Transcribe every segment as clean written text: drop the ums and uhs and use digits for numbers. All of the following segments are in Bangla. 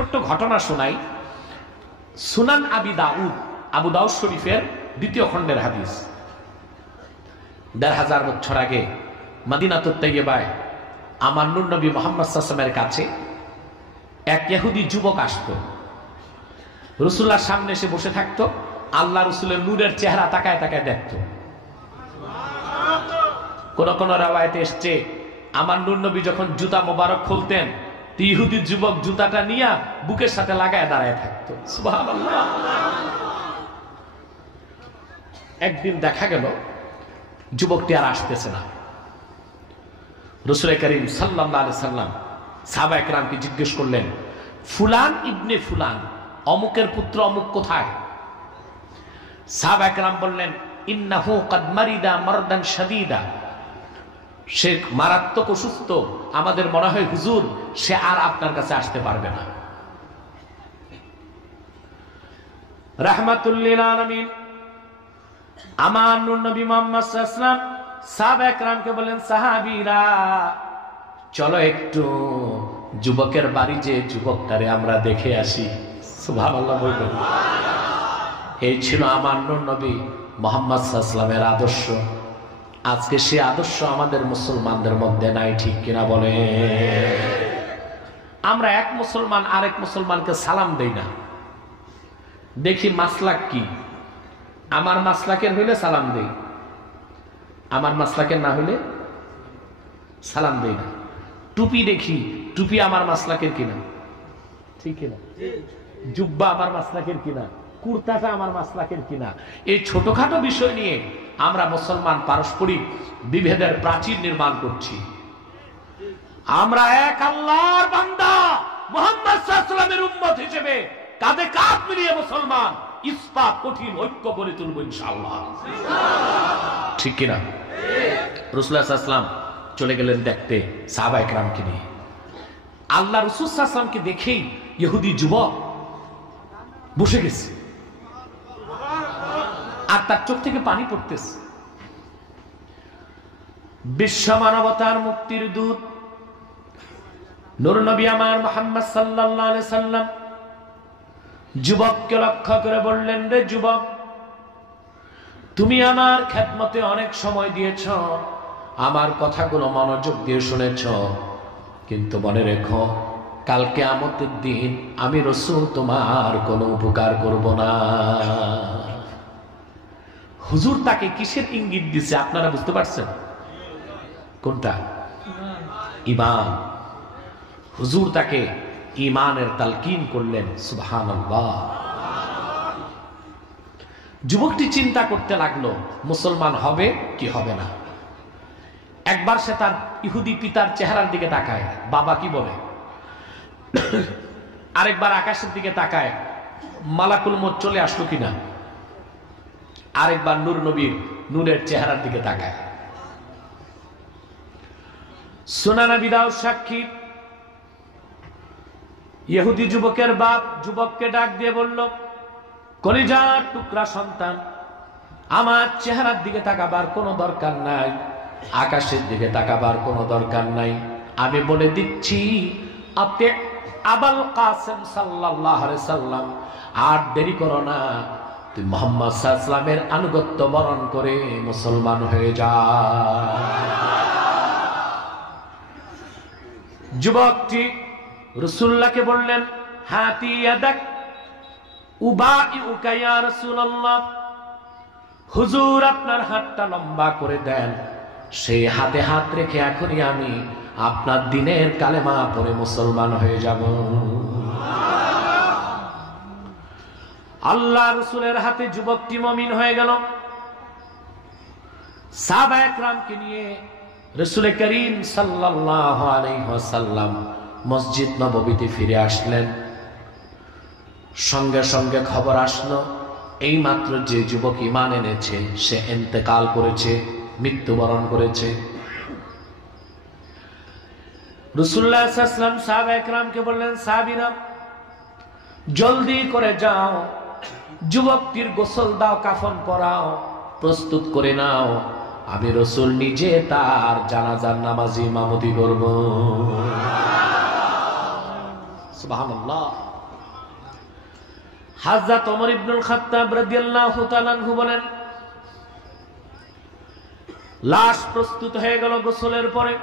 ছোট্ট ঘটনা শোনাই। সুনান আবু দাউদ শরীফের 2য় খণ্ডের হাদিস। 1500 বছর আগে মদিনাতুত তাইয়্যিবায় আমার নূর নবী মুহাম্মদ সাল্লাল্লাহু আলাইহি ওয়াসাল্লামের কাছে এক ইহুদি যুবক আসতো। রাসূলুল্লাহর সামনে এসে বসে থাকতো, আল্লাহ রাসূলের নূরের চেহারা তাকায় তাকায় দেখতো। কোন কোন রাওয়ায়াতে এসছে আমার নূর নবী যখন জুতা মোবারক খুলতেন, ইহুদি যুবক জুতাটা নিয়ে বুকের সাথে লাগায় দাঁড়ায় থাকতো। সুবহানাল্লাহ। একদিন দেখা গেল যুবকটি আর আসতেছে না। রাসূল করিম সাল্লাল্লাহু আলাইহি সাল্লাম সাহাবায়ে কেরামকে জিজ্ঞেস করলেন, ফুলান ইবনে ফুলান, অমুকের পুত্র অমুক কোথায়? সাহাবায়ে কেরাম বললেন, ইন্নাহু ক্বাদ মারিদা মারদান শাদীদা, সে মারাত্মক অসুস্থ, আমাদের মনে হয় হুজুর সে আর আপনার কাছে আসতে পারবে না। রাহমাতুল লিল আলামিন আমার নূর নবী মুহাম্মদ সাল্লাল্লাহু আলাইহি ওয়াসাল্লাম সাহাবায়ে কেরামকে বলেন, সাহাবীরা চলো একটু যুবকের বাড়ি যে যুবকটারে আমরা দেখে আসি। সুবহানাল্লাহ বলবেন। এই ছিল আমার নূর নবী মুহাম্মদ সাল্লাল্লাহু আলাইহি ওয়াসাল্লামের আদর্শ। আজকে সে আদর্শ আমাদের মুসলমানদের মধ্যে নাই, ঠিক কিনা বলে? আমরা এক মুসলমান আরেক মুসলমানকে সালাম দেই না। দেখি মাসলাক কি, আমার মাসলাকের হইলে সালাম দেই, আমার মাসলাকের না হইলে সালাম দেই না। টুপি দেখি, টুপি আমার মাসলাকের কিনা, ঠিক কিনা? জুব্বা আমার মাসলাকের কিনা, কুর্তাটা আমার মাসলাকের কিনা। এই ছোটখাটো বিষয় নিয়ে আমরা মুসলমান পারস্পরিক বিভেদের প্রাচীর নির্মাণ করছি। আমরা এক আল্লাহর বান্দা মুহাম্মদ সাল্লাল্লাহু আলাইহি ওয়াসাল্লামের উম্মত হিসেবে কাঁধে কাঁধ মিলিয়ে মুসলমান ইসপাত কঠিন ঐক্য গড়ে তুলব ইনশাআল্লাহ, ঠিক কিনা? রাসূলুল্লাহ সাল্লাল্লাহু আলাইহি ওয়াসাল্লাম চলে গেলেন দেখতে সাহাবায়ে কেরামকে নিয়ে। আল্লাহ রাসূল সাল্লাল্লাহু আলাইহি ওয়াসাল্লামকে দেখেই ইহুদি যুবক বসে গেছে, আর তার চোখ থেকে পানি পড়তেছে। বিশ্ব মানবতার মুক্তির দূত নূর নবী আমার মুহাম্মদ সাল্লাল্লাহু আলাইহি সাল্লাম যুবককে লক্ষ্য করে বললেন, রে যুবক, তুমি আমার খেদমতে অনেক সময় দিয়েছ, আমার কথাগুলো মনোযোগ দিয়ে শুনেছ, কিন্তু মনে রেখো কাল কিয়ামতের দিন আমি রাসূল তোমার কোনো উপকার করব না। হুজুর তাকে কিসের ইঙ্গিত দিছে আপনারা বুঝতে পারছেন? কোনটা? ঈমান। হুজুর তাকে ঈমানের তালকিন করলেন। সুবহানাল্লাহ। যুবকটি চিন্তা করতে লাগলো মুসলমান হবে কি হবে না। একবার সে তার ইহুদি পিতার চেহারার দিকে তাকায়, বাবা কি বলে। আরেকবার আকাশের দিকে তাকায়, মালাকুল মউত চলে আসলো কিনা। আরেকবার নূর নবীর নূরের চেহারার দিকে তাকায়। সুনান আবি দাউদ সাক্ষী, ইহুদি যুবকের বাপ যুবককে ডাক দিয়ে বলল, কলিজার টুকরা সন্তান, আমার চেহারার দিকে তাকাবার কোনো দরকার নাই, আকাশের দিকে তাকাবার কোনো দরকার নাই। আমি বলে দিচ্ছি আপনি আবুল কাসেম সাল্লাল্লাহু আলাইহি সাল্লাম, আর দেরি করো না, তুই মুহাম্মদ সাল্লাল্লাহু আলাইহি সাল্লামের আনুগত্য বরণ করে মুসলমান হয়ে যা। যুবকটি রাসূলুল্লাহকে বললেন, হাতি ইয়াদাক উবাইউকা ইয়া রাসূলুল্লাহ, হুজুর আপনার হাতটা লম্বা করে দেন, সেই হাতে হাত রেখে এখনই আমি আপনার দ্বীনের কালেমা পড়ে মুসলমান হয়ে যাব। আল্লাহ রাসূলের হাতে যুবকটি মুমিন হয়ে গেল। সাহাবায়ে কেরামকে নিয়ে রাসূল করিম সাল্লাল্লাহু আলাইহি ওয়াসাল্লাম মসজিদ নববীতে ফিরে আসলেন। সঙ্গে সঙ্গে খবর আসলো এই মাত্র যে যুবক ঈমান এনেছে সে ইন্তেকাল করেছে, মৃত্যুবরণ করেছে। রাসূলুল্লাহ সাল্লাল্লাহু আলাইহি ওয়াসাল্লাম সাহাবায়ে কেরামকে বললেন, সাহাবীরা জলদি করে যাও, যুবকটির গোসল দাও, কাফন পরাও, প্রস্তুত করে নাও, আমি রাসূল নিজে তার জানাজার নামাজ ইমামতি করব। সুবহানাল্লাহ। হযরত ওমর ইবনুল খাত্তাব রাদিয়াল্লাহু তাআলা আনহু বলেন, লাশ প্রস্তুত হয়ে গেল গোসলের পরে,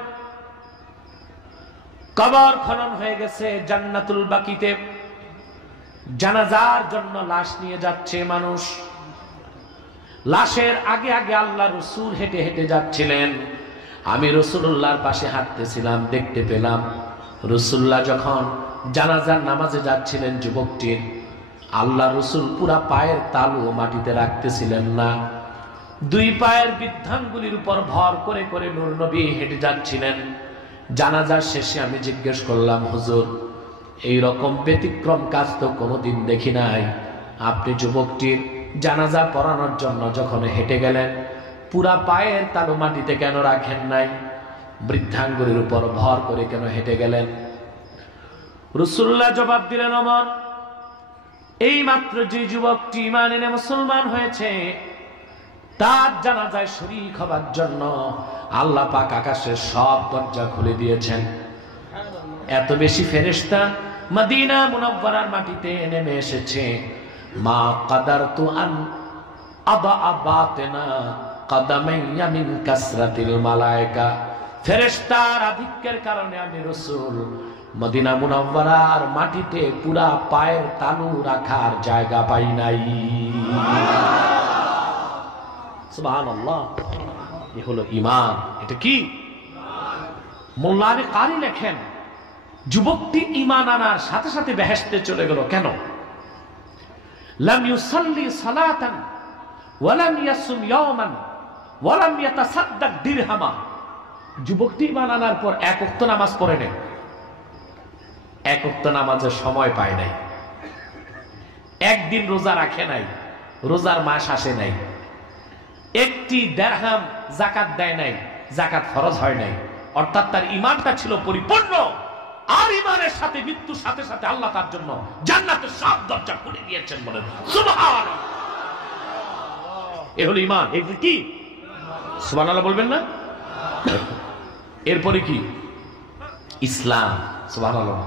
কবর খনন হয়ে গেছে জান্নাতুল বাকিতে, জানাজার জন্য লাশ নিয়ে যাচ্ছে মানুষ। লাশের আগে আগে আল্লাহ রাসূল হেঁটে হেঁটে যাচ্ছিলেন। আমি রাসূলুল্লাহর পাশে হাঁটতেছিলাম, দেখতে পেলাম রাসূলুল্লাহ যখন জানাজার নামাজে যাচ্ছিলেন যুবকটির, আল্লাহ রাসূল পুরা পায়ের তালু মাটিতে রাখতেছিলেন না, দুই পায়ের বৃদ্ধাঙ্গুলির উপর ভর করে করে নূর নবী হেঁটে যাচ্ছিলেন। জানাজার শেষে আমি জিজ্ঞেস করলাম, হুজুর এই রকম ব্যতিক্রম কাজ তো কোনোদিন দেখি নাই, আপনি যুবকটির জানাজা পড়ানোর জন্য যখন হেঁটে গেলেন পুরা পায়ের তালু মাটিতে কেন রাখেন নাই, বৃদ্ধাঙ্গুলির উপর ভর করে কেন হেঁটে গেলেন? রাসূলুল্লাহ জবাব দিলেন, ওমর, এই মাত্র যে যুবকটি ঈমান এনে মুসলমান হয়েছে তার জানাজায় শরীক হবার জন্য আল্লাহ পাক আকাশের সব দরজা খুলে দিয়েছেন। এত বেশি ফেরেশতা মদিনা মুনাওয়ারার মাটিতে নেমে এসেছে। মা কাদারতু আন আদা বাতিনা কদমাইয়া মিন কাসরাতিল মালায়েকা, ফেরেশতার আধিক্যের কারণে আমি রাসূল মদিনা মুনাওয়ারার মাটিতে পুরা পায়ের তালু রাখার জায়গা পাই নাই। সুবহানাল্লাহ, এ হলো ঈমান। এটা কি? মোল্লা আলী কারি লেখেন, যুবকটি ঈমান আনার সাথে সাথে বেহেশতে চলে গেল। কেন? লাম ইউসাল্লি সালাতান ওয়া লাম ইয়াসুম ইয়াওমান ওয়া লাম ইয়াতাসাদ্দাক দিরহামা। যুবকটি ঈমান আনার পর এক ওয়াক্ত নামাজ পড়ে নেই, এক ওয়াক্ত নামাজের সময় পায় নাই, একদিন রোজা রাখে নাই, রোজার মাস আসে নাই, একটি দিরহাম যাকাত দেয় নাই, যাকাত ফরজ হয় নাই। অর্থাৎ তার ঈমানটা ছিল পরিপূর্ণ। আর ঈমানের সাথে মৃত্যুর সাথে সাথে আল্লাহ তার জন্য জান্নাতের সব দরজা খুলে দিয়েছেন। বলেন সুবহানাল্লাহ। এ হলো ঈমান। এটা কি? সুবহানাল্লাহ বলবেন না? এরপরে কি? ইসলাম। সুবহানাল্লাহ।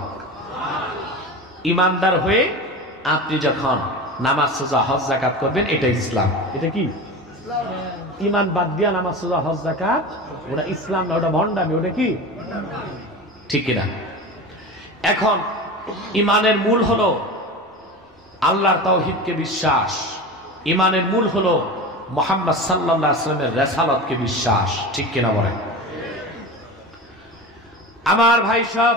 ঈমানদার হয়ে আপনি যখন নামাজ রোজা হজ যাকাত করবেন, এটা ইসলাম। এটা কি? ঈমান বাদ দিয়া নামাজ রোজা হজ যাকাত, ওটা ইসলাম না, ওটা ভণ্ডামি। ওটা কি? ঠিক কিনা? এখন ঈমানের মূল হলো আল্লাহর তাওহীদকে বিশ্বাস, ঈমানের মূল হলো মুহাম্মদ সাল্লাল্লাহু আলাইহি ওয়াসাল্লামের রিসালাতকে বিশ্বাস। ঠিক কিনা বলেন? আমার ভাই সব,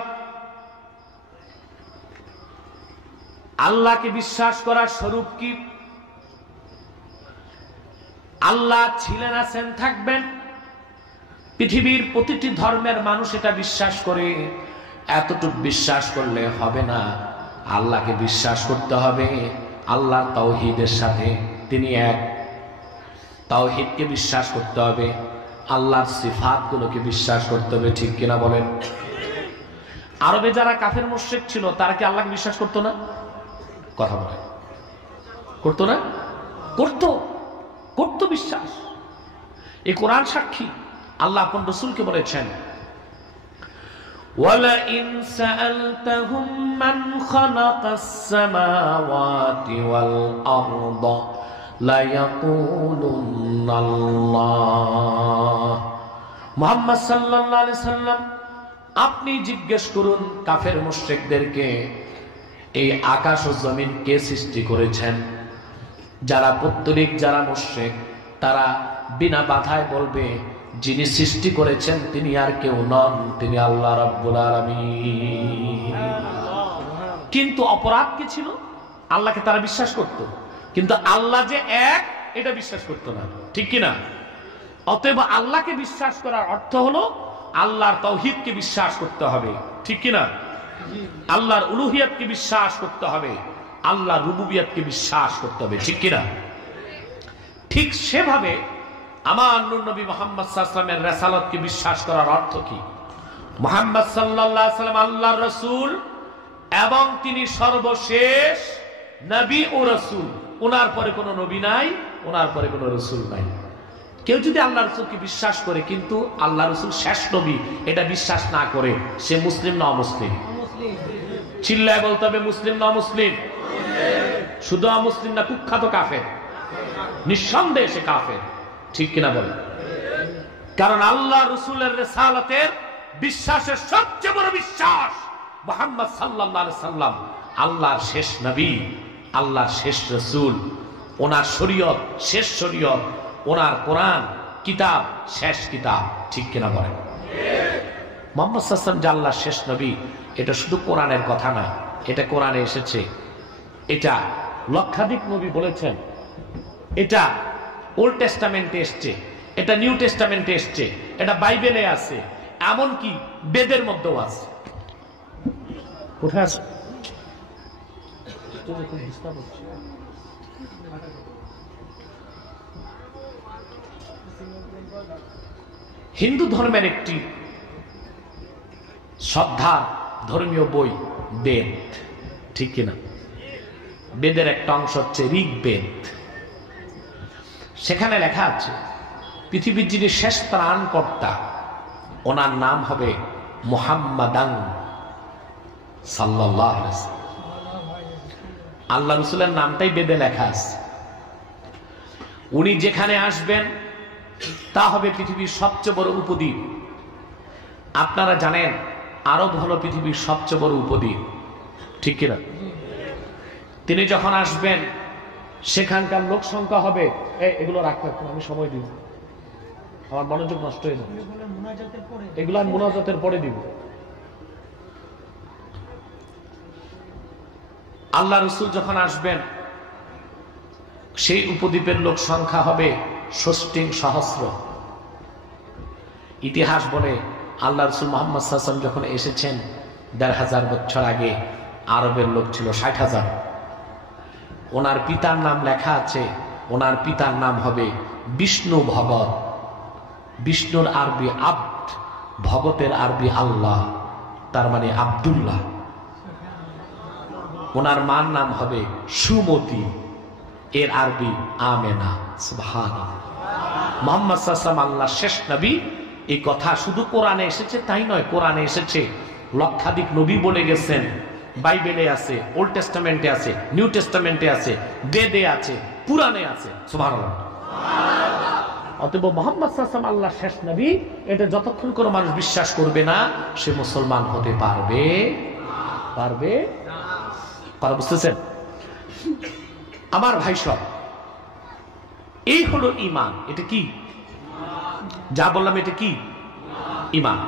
আল্লাহকে বিশ্বাস করার স্বরূপ কি? আল্লাহ ছিলেন, আছেন, থাকবেন। পৃথিবীর প্রতিটি ধর্মের মানুষ এটা বিশ্বাস করে। এতটুকু বিশ্বাস করলে হবে না, আল্লাহকে বিশ্বাস করতে হবে আল্লাহর তাওহীদের সাথে। তিনি এক, তাওহীদকে বিশ্বাস করতে হবে, আল্লাহর সিফাতগুলোকে বিশ্বাস করতে হবে। ঠিক কিনা বলেন? আরবে যারা কাফের মুশরিক ছিল তারা কি আল্লাহকে বিশ্বাস করতো না? কথা বলে করতো না? করতো, করতো বিশ্বাস। এই কোরআন সাক্ষী। আল্লাহ আপন রাসূলকে বলেছেন, ওয়ালাইন সাআলতাহুম মান খালাকাস সামাওয়াতি ওয়াল আরদা লা ইয়াকুলুনাল্লাহ। মুহাম্মদ সাল্লাল্লাহু আলাইহি সাল্লাম, আপনি জিজ্ঞেস করুন কাফের মুশরিকদেরকে, এই আকাশ ও জমিন কে সৃষ্টি করেছেন? যারা পৌত্তলিক, যারা মুশরিক, তারা বিনা বাধায় বলবে যিনি সৃষ্টি করেছেন তিনি আর কেউ নন, তিনি আল্লাহ রাব্বুল আলামিন। কিন্তু অপরাধ কি ছিল? আল্লাহকে তারা বিশ্বাস করত, কিন্তু আল্লাহ যে এক এটা বিশ্বাস করত না। ঠিক কিনা? অতএব আল্লাহকে বিশ্বাস করার অর্থ হলো আল্লাহর তাওহীদকে বিশ্বাস করতে হবে। ঠিক কিনা? আল্লাহর উলুহিয়াতকে বিশ্বাস করতে হবে, আল্লাহর রুবুবিয়াতকে বিশ্বাস করতে হবে। ঠিক কিনা? ঠিক সেভাবে আমার নূর নবী মুহাম্মদ সাল্লাল্লাহু আলাইহি ওয়াসাল্লামের রিসালাতকে বিশ্বাস করার অর্থ কি? মুহাম্মদ সাল্লাল্লাহু আলাইহি ওয়াসাল্লাম আল্লাহর রাসূল এবং তিনি সর্বশেষ নবী ও রাসূল। ওনার পরে কোনো নবী নাই, ওনার পরে কোনো রাসূল নাই। কেউ যদি আল্লাহ রাসূলকে বিশ্বাস করে কিন্তু আল্লাহ রাসূল শেষ নবী এটা বিশ্বাস না করে, সে মুসলিম না অমুসলিম? চিল্লায় বলতে হবে মুসলিম না অমুসলিম? শুধু মুসলিম না, কুখ্যাত কাফের, নিঃসন্দেহে সে কাফের। ঠিক কিনা বলে? কারণ আল্লাহ রসুলের রিসালাতের বিশ্বাসের সবচেয়ে বড় বিশ্বাস মুহাম্মদ সাল্লাল্লাহু আলাইহি সাল্লাম আল্লাহর শেষ নবী, আল্লাহর শেষ রসুল, ওনার শরীয়ত শেষ শরীয়ত, ওনার কোরআন কিতাব শেষ কিতাব। ঠিক কিনা বলে? মুহাম্মদ সাল্লাল্লাহু আলাইহি ওয়াসাল্লাম যে আল্লাহর শেষ নবী, এটা শুধু কোরআনের কথা না, এটা কোরআনে এসেছে, এটা লক্ষাধিক নবী বলেছেন, এটা ওল্ড টেস্টামেন্টে এসছে, এটা নিউ টেস্টামেন্টে এসছে, এটা বাইবেলে আছে, এমনকি বেদের মধ্যেও আছে। কোথায় আছে? হিন্দু ধর্মের একটি শ্রদ্ধার ধর্মীয় বই বেদ। ঠিক কিনা? বেদের একটা অংশ হচ্ছে ঋগ্বেদ। সেখানে লেখা আছে পৃথিবীর যিনি শেষ ত্রাণকর্তা, ওনার নাম হবে মুহাম্মাদান সাল্লাল্লাহু আলাইহি ওয়াসাল্লাম। আল্লাহ রসুলের নামটাই বেদে লেখা আছে। উনি যেখানে আসবেন তা হবে পৃথিবীর সবচেয়ে বড় উপদ্বীপ। আপনারা জানেন আরব হলো পৃথিবীর সবচেয়ে বড় উপদ্বীপ। ঠিক কিনা? তিনি যখন আসবেন সেখানকার লোক সংখ্যা হবে, এগুলো রাখতে, আমি সময় দিব, আমার মনোযোগ নষ্ট হয়ে যাবে, এগুলো আমি মুনাজাতের পরে দিব। আল্লাহ রসুল যখন আসবেন সেই উপদ্বীপের লোক সংখ্যা হবে ৬০ সহস্র। ইতিহাস বলে আল্লাহ রসুল মুহাম্মদ সাল্লাল্লাহু আলাইহি ওয়াসাল্লাম যখন এসেছেন ১৫০০ বছর আগে আরবের লোক ছিল ৬০,০০০। ওনার পিতার নাম লেখা আছে, ওনার পিতার নাম হবে বিষ্ণু ভগত। বিষ্ণুর আরবি আব্দ, ভগতের আরবি আল্লাহ, তার মানে আব্দুল্লাহ। ওনার মার নাম হবে সুমতি, এর আরবি আমেনা। সুবহানাল্লাহ। মুহাম্মদ সাল্লাল্লাহু আলাইহি ওয়াসাল্লাম আল্লাহর শেষ নবী, এই কথা শুধু কোরআনে এসেছে তাই নয়, কোরআনে এসেছে, লক্ষাধিক নবী বলে গেছেন, বাইবেলে আছে, ওল্ড টেস্টামেন্টে আছে, নিউ টেস্টামেন্টে আছে, বেদে আছে, পুরাণে আছে। সুবহানাল্লাহ। অতএব মুহাম্মদ সাল্লাল্লাহু আলাইহি ওয়াসাল্লাম আল্লাহর শেষ নবী, এটা যতক্ষণ কোনো মানুষ বিশ্বাস করবে না সে মুসলমান হতে পারবে না। কথা বুঝতেছেন আমার ভাই সব? এই হলো ঈমান। এটা কি যা বললাম, এটা কি ঈমান।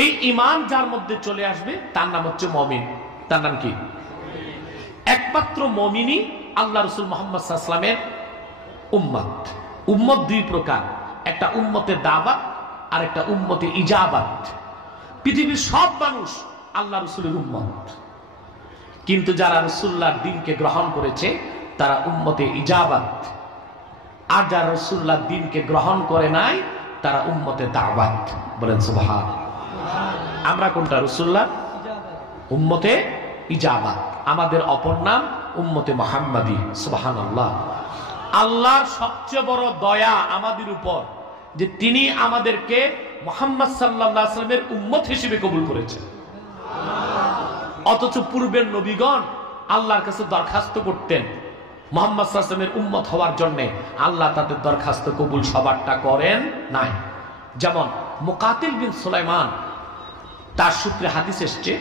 এই ঈমান যার মধ্যে চলে আসবে তার নাম হচ্ছে মুমিন। তার নাম কি? একমাত্র মুমিনই আল্লাহ রাসূল মুহাম্মদ সাল্লাল্লাহু আলাইহি ওয়াসাল্লামের উম্মত। উম্মত দুই প্রকার, একটা উম্মতে দাওয়াত আর একটা উম্মতে ইজাবাত। পৃথিবীর সব মানুষ আল্লাহ রাসূলের উম্মত, কিন্তু যারা রাসূলুল্লাহর দ্বীনকে গ্রহণ করেছে তারা উম্মতে ইজাবাত, আর যারা রাসূলুল্লাহর দ্বীনকে গ্রহণ করে নাই তারা উম্মতে দাওয়াত। বলেন সুবহানাল্লাহ। আমরা কোনটা? রাসূলুল্লাহ উম্মতে ইজাবাত, আমাদের অপর নাম উম্মতে মুহাম্মাদি। সুবহানাল্লাহ। আল্লাহর সবচেয়ে বড় দয়া আমাদের উপর যে তিনি আমাদেরকে মুহাম্মদ সাল্লাল্লাহু আলাইহি ওয়াসাল্লামের উম্মত হিসেবে কবুল করেছেন। অথচ পূর্বের নবীগণ আল্লাহর কাছে দরখাস্ত করতেন মুহাম্মদ সাল্লাল্লাহু আলাইহি ওয়াসাল্লামের উম্মত হওয়ার জন্য, আল্লাহ তাদের দরখাস্ত কবুল সবারটা করেন নাই। যেমন মুকাতিল বিন সুলাইমান, তার সূত্রে হাদিস এসছে,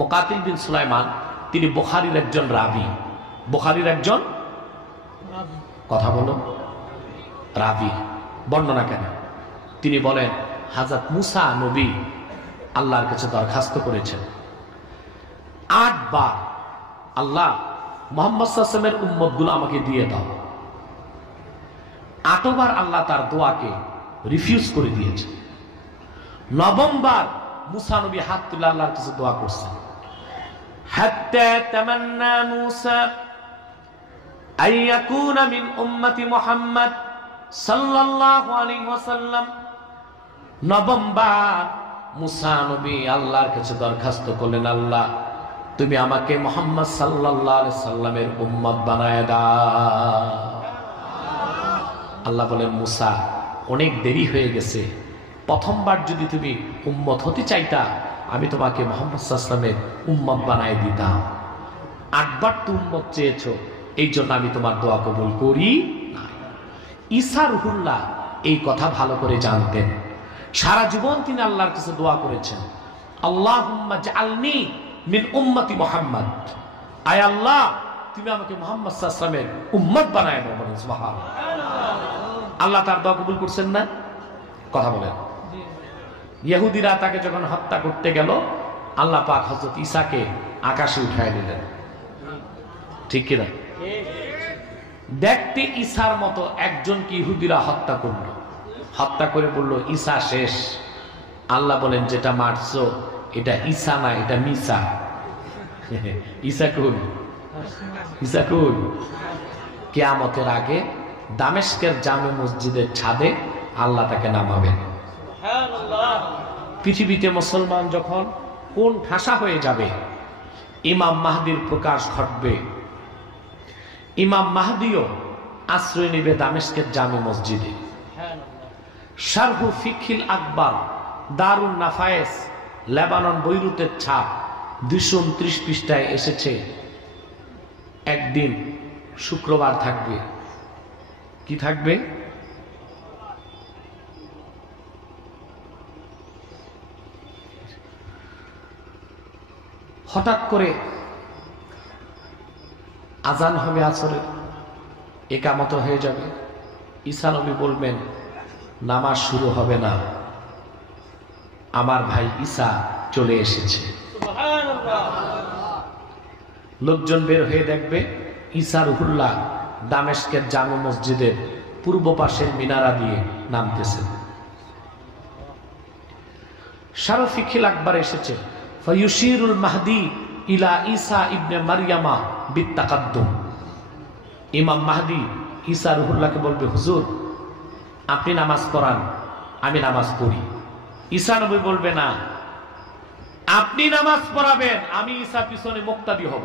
মুকাতিল বিন সুলাইমান তিনি বুখারীর একজন রাবী। বুখারীর একজন কথা বলো রাবী, বর্ণনা কেন? তিনি বলেন হযরত মুসা নবী আল্লাহর কাছে দরখাস্ত করেছেন ৮ বার, আল্লাহ মুহাম্মদ সাল্লাল্লাহু আলাইহি ওয়াসাল্লামের উম্মতগুলো আমাকে দিয়ে দাও। ৮ বার আল্লাহ তার দোয়াকে রিফিউজ করে দিয়েছে। ৯ম বার মুসা নবী হাত তুলে আল্লাহর কাছে দোয়া করছেন, হাত্তা তামান্না মুসা আইয়াকুনা মিন উম্মতি মুহাম্মদ সাল্লাল্লাহু আলাইহি ওয়াসাল্লাম। ৯ম বার মুসা নবী আল্লাহর কাছে দরখাস্ত করলেন, আল্লাহ তুমি আমাকে মুহাম্মদ সাল্লাল্লাহু আলাইহি সাল্লামের উম্মত বানায় দাও। আল্লাহ বলেন, মুসা অনেক দেরি হয়ে গেছে, প্রথমবার যদি তুমি উম্মত হতে চাইতা আমি তোমাকে মুহাম্মদ সাল্লাল্লাহু আলাইহি সাল্লামের উম্মত বানায় দিতাম। 8 বার তুমি উম্মত চেয়েছো, এই জন্য আমি তোমার দোয়া কবুল করি না। ঈসা রুহুল্লাহ এই কথা ভালো করে জানতেন। সারা জীবন তিনি আল্লাহর কাছে দোয়া করেছেন, আল্লাহুম্মা জাআলনি মিন উম্মতি মুহাম্মদ, আয় আল্লাহ তুমি আমাকে মুহাম্মদ সাল্লাল্লাহু আলাইহি ওয়াসাল্লামের উম্মত বানায় দাও। বলেন সুবহানাল্লাহ। আল্লাহ তার দোয়া কবুল করছেন না? কথা বলেন। ইহুদিরা তাকে যখন হত্যা করতে গেল, আল্লাহ পাক হযরত ঈসাকে আকাশে উঠায় দিলেন, ঠিক কিনা? দেখতে ঈসার মতো একজনকে ইহুদিরা হত্যা করলো, হত্যা করে বলল ঈসা শেষ। আল্লাহ বলেন যেটা মারছো এটা ঈসা না, এটা মিসা। ঈসা কই? ঈসা কই? কিয়ামতের আগে দামেস্কের জামে মসজিদের ছাদে আল্লাহ তাকে নামাবেন। পৃথিবীতে মুসলমান যখন কোন ঠাসা হয়ে যাবে, ইমাম মাহদির প্রকাশ ঘটবে। ইমাম মাহদিও আশ্রয় নেবে দামেস্কের জামে মসজিদে। শারহু ফিকহিল আকবর, দারুন নাফায়েস, লেবানন বৈরুতের ছাপ, 229 পৃষ্ঠায় এসেছে। একদিন শুক্রবার থাকবে। কি থাকবে? হঠাৎ করে আজান হবে আসরের, একামত হয়ে যাবে। ঈসা নবী বলবেন নামাজ শুরু হবে না, আমার ভাই ঈসা চলে এসেছে। লোকজন বের হয়ে দেখবে ঈসা রুহুল্লাহ দামেস্কের জামে মসজিদের পূর্ব পাশের মিনারা দিয়ে নামতেছেন। শারহু ফিকহিল আকবর এসেছে, ফায়ুশিরুল মাহদি ইলা ঈসা ইবনে মারইয়ামা বিত্তাকাদ্দুম। ইমাম মাহদি ঈসা রুহুল্লাহকে বলবে, হুজুর আপনি নামাজ পড়ান, আমি নামাজ পড়ি। ঈসা নবী বলবে না, আপনি নামাজ পড়াবেন, আমি ঈসা পিছনে মুক্তাদি হব।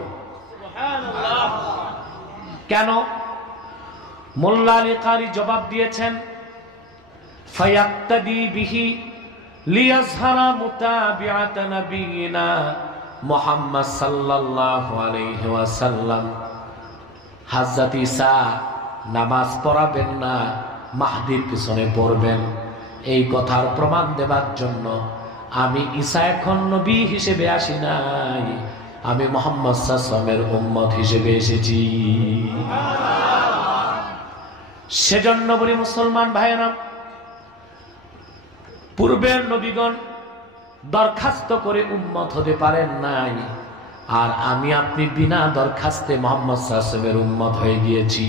কেন? মোল্লা আলী কারি জবাব দিয়েছেন, ফায়াক্তাদি বিহি লিয়াজহারা মুতাবিআত নবিয়িনা মুহাম্মদ সাল্লাল্লাহু আলাইহি ওয়াসাল্লাম। হযরত ঈসা নামাজ পড়াবেন না, মাহদির পিছনে পড়বেন। এই কথার প্রমাণ দেবার জন্য আমি ঈসা এখন নবী হিসেবে আসি নাই, আমি মুহাম্মদ সাল্লাল্লাহু আলাইহি ওয়াসাল্লামের উম্মত হিসেবে এসেছি। সেজন্য বলি মুসলমান ভাইয়েরা, পূর্বের নবীগণ দরখাস্ত করে উম্মত হতে পারেন নাই, আর আমি আপনি বিনা দরখাস্তে মুহাম্মদ সাল্লাল্লাহু আলাইহি ওয়াসাল্লামের উম্মত হয়ে গিয়েছি।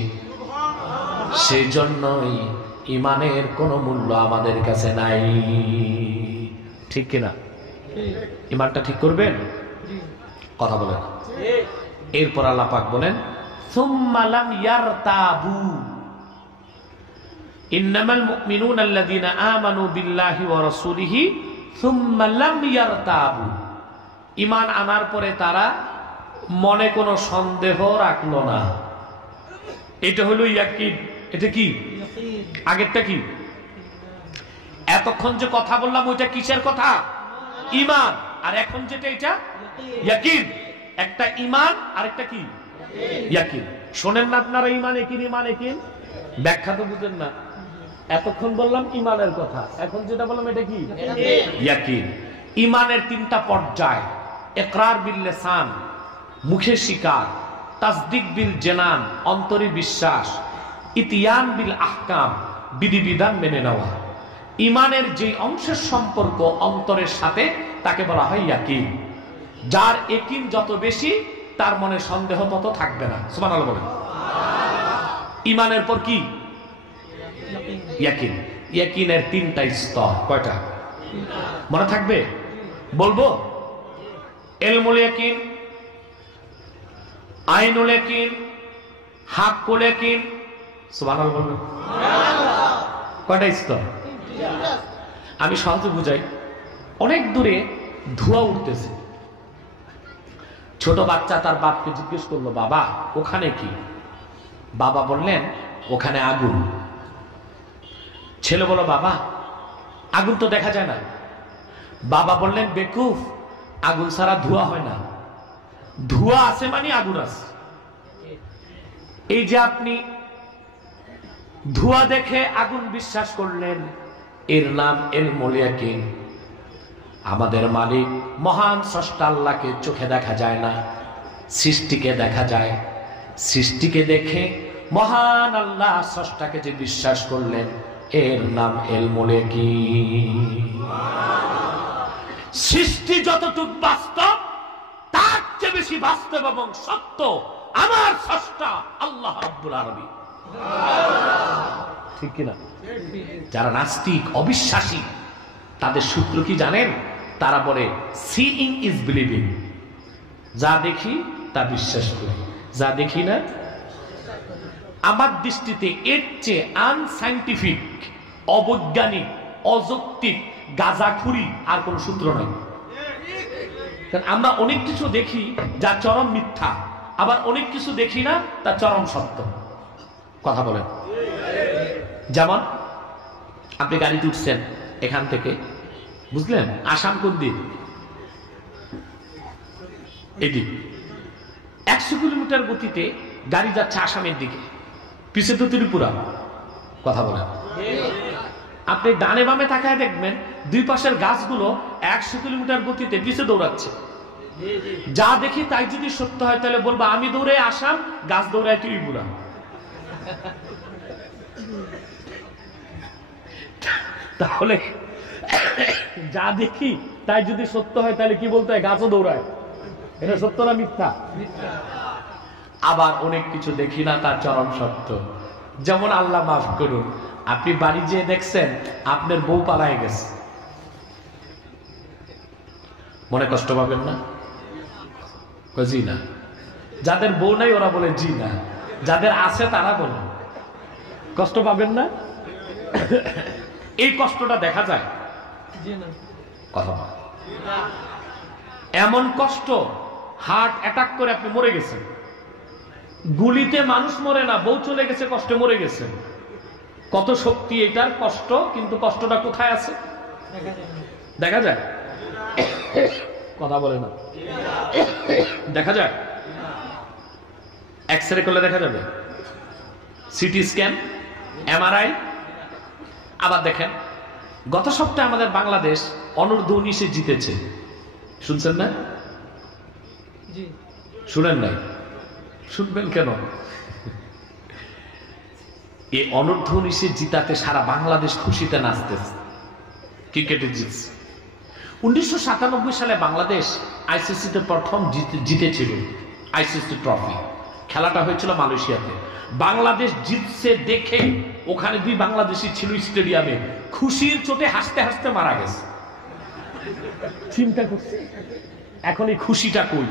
সেই জন্যই ইমানের কোনো মূল্য আমাদের কাছে নাই, ঠিক কিনা? ইমানটা ঠিক করবেন, কথা বলেন। এরপর আল্লাহ পাক বলেন, সুম্মা লাম ইয়ারতাবু ইন্নামাল মুমিনুনা আল্লাযীনা আমানু বিল্লাহি ওয়া রাসূলিহি সুম্মা লাম ইয়ারতাবু। ঈমান আনার পরে তারা মনে কোনো সন্দেহ রাখলো না। এটা হলো ইয়াকিন। এটা কি? আগেরটা কি? এতক্ষণ যে কথা বললাম ওইটা কিসের কথা? ঈমান। আর এখন যেটা এটা ইয়াকিন। একটা ঈমান আর একটা কি? ইয়াকিন। শোনেন না আপনারা, ঈমান ইয়াকিন, ঈমান ইয়াকিন ব্যাখ্যা তো বুঝেন না। এতক্ষণ বললাম ঈমানের কথা, এখন যেটা বললাম এটা কি? ইয়াকিন। ঈমানের 3টা পর্যায়: ইকরার বিল লিসান, মুখে স্বীকার; তাসদিক বিল জানান, অন্তরে বিশ্বাস; ইতিয়ান বিল আহকাম, বিধিবিধান মেনে নেওয়া। ঈমানের যে অংশের সম্পর্ক অন্তরের সাথে তাকে বলা হয় ইয়াকিন। যার ইয়াকিন যত বেশি তার মনে সন্দেহ তত থাকবে না। সুবহানাল্লাহ বলেন। ঈমানের পর কি? ইয়াকিন। ইয়াকিনের 3টা স্তর। কয়টা মনে থাকবে? বলবো? ইলমুল ইয়াকিন, আইনুল ইয়াকিন, হাক্কুল ইয়াকিন। সুবহানাল্লাহ বলবেন। কয়টা স্তর? আমি সহজে বুঝাই। অনেক দূরে ধোঁয়া উঠতেছে, ছোট বাচ্চা তার বাপকে জিজ্ঞেস করলো, বাবা ওখানে কি? বাবা বললেন ওখানে আগুন। ছেলে বলল, বাবা আগুন তো দেখা যায় না। বাবা বললেন, বেকুফ, আগুন ছাড়া ধোঁয়া হয় না। ধোঁয়া আছে মানে আগুন আছে। এই যে আপনি ধোঁয়া দেখে আগুন বিশ্বাস করলেন, এর নাম ইলমুল ইয়াকিন। আমাদের মালিক মহান স্রষ্টা আল্লাহকে চোখে দেখা যায় না, সৃষ্টিকে দেখা যায়। সৃষ্টিকে দেখে মহান আল্লাহ স্রষ্টাকে যে বিশ্বাস করলেন, এর নাম ইলমুল ইয়াকিন। সৃষ্টি যতটুকু বাস্তব, তার চেয়ে বেশি বাস্তব এবং সত্য আমার স্রষ্টা আল্লাহ রাব্বুল আলামিন। ঠিক কিনা? যারা নাস্তিক, অবিশ্বাসী, তাদের সূত্র কি জানেন? তারা বলে সিইং ইজ বিলিভিং। যা দেখি তা বিশ্বাস করি, যা দেখি না। আমার দৃষ্টিতে এর চেয়ে আনসাইন্টিফিক, অবৈজ্ঞানিক, অযৌক্তিক, গাঁজাখুরি আর কোন সূত্র নাই। কারণ আমরা অনেক কিছু দেখি যা চরম মিথ্যা, আবার অনেক কিছু দেখি না তা চরম সত্য। কথা বলেন। যেমন আপনি গাড়িতে উঠছেন এখান থেকে, বুঝলেন আসাম কোন দিক? এদিক। 100 কিলোমিটার গতিতে গাড়ি যাচ্ছে আসামের দিকে, পিছে তো ত্রিপুরা। কথা বলেন। আপনি ডানে বামে তাকায় দেখবেন দুই পাশের গাছগুলো 100 কিলোমিটার গতিতে পিছে দৌড়াচ্ছে। যা দেখি তাই যদি সত্য হয় তাহলে বলবো আমি দৌড়ে আসাম, গাছ দৌড়ায় ত্রিপুরা। তাহলে যা দেখি তাই যদি সত্য হয় তাহলে কি বলতে হয়? গাছও দৌড়ায়। এটা সত্য না মিথ্যা? আবার অনেক কিছু দেখি না তার চরম সত্য। যেমন আল্লাহ মাফ করুন, আপনি বাড়ি যেয়ে দেখছেন আপনার বউ পালায় গেছে, মনে কষ্ট পাবেন না? জি না। যাদের বউ নাই ওরা বলে জি না, যাদের আছে তারা বলে কষ্ট পাবেন না। এই কষ্টটা দেখা যায় কথা বল। এমন কষ্ট, হার্ট অ্যাটাক করে আপনি মরে গেছেন। গুলিতে মানুষ মরে না, বউ চলে গেছে, কষ্টে মরে গেছেন। কত শক্তি এটার কষ্ট, কিন্তু কষ্টটা কোথায় আছে দেখা যায়? কথা বলে না। দেখা যায়? এক্সরে করলে দেখা যাবে, সিটি স্ক্যান, এমআরআই। আবার দেখেন গত সপ্তাহে আমাদের বাংলাদেশ অনূর্ধ্ব 19-এ জিতেছে, শুনছেন না? শুনেন নাই? শুনবেন কেন? এই অনূর্ধ্ব 19-এ জিতাতে সারা বাংলাদেশ খুশিতে নাচতেছে, ক্রিকেটে জিতছে। 1997 সালে বাংলাদেশ আইসিসিতে প্রথম জিতেছিল আইসিসি ট্রফি। খেলাটা হয়েছিল মালয়েশিয়াতে। বাংলাদেশ জিতছে দেখে ওখানে 2 বাংলাদেশি ছিল স্টেডিয়ামে, খুশির চোটে হাসতে হাসতে মারা গেছে। চিন্তা করছে এখন এই খুশিটা কই?